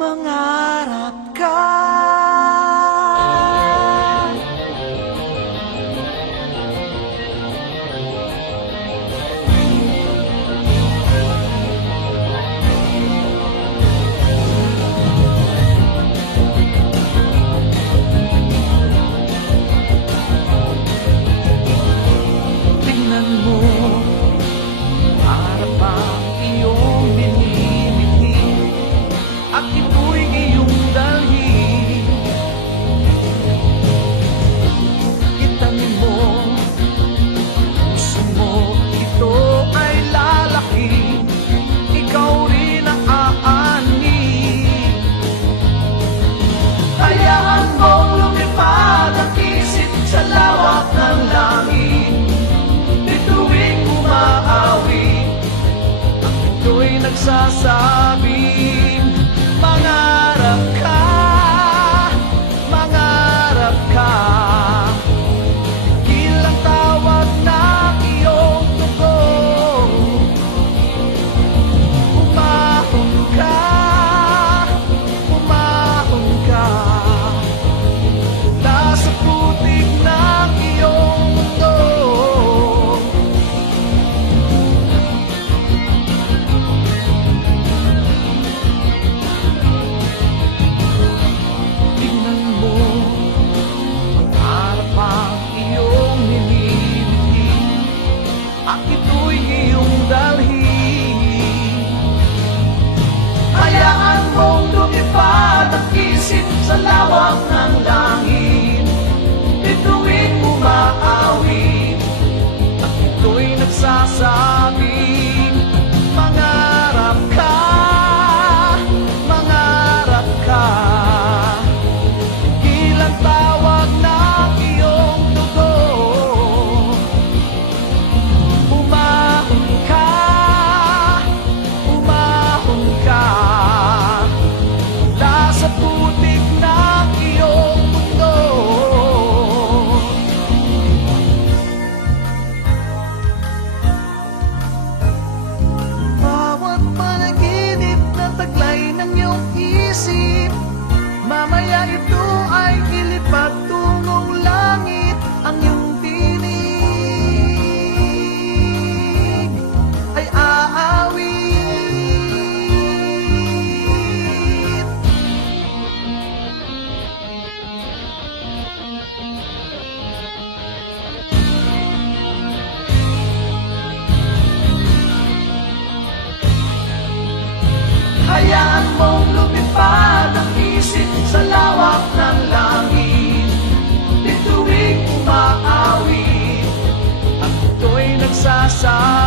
mangarap ka. Tingnan mo, harap ang iyong binibiti at ito'y iyong dalhin. Itanim mo, puso mo, ito ay lalaki, ikaw rin ang aani. Hayaan mong lumipad ang isip sa lawak ng langit. Bituing umaawi, ang ito'y nagsasabing mangarap ka, mangarap ka. Ilang tawag ng iyong dugo, umahon ka, umahon ka. Nasa putik ng iyong mundo, tingnan mo, mangarap ang iyong nililiti at ito'y iyong dalhin. Hayaan mong lumipad ang isip sa lawak ng langit. Bituing umaawi at ito'y nagsasabing mangarap ka, mangarap ka. Ilang tawag ng iyong dugo, umahon ka, umahon ka. Mula sa putik ng iyong mundo, bawat panaginip na taglay ng iyong isip, mamaya ito ay ilipad tungong langit. Ang iyong tinig ay aawit. Hayaan mong lumipad ang isip sa lawak ng langit. Bituing umaawi at ito'y nagsasabing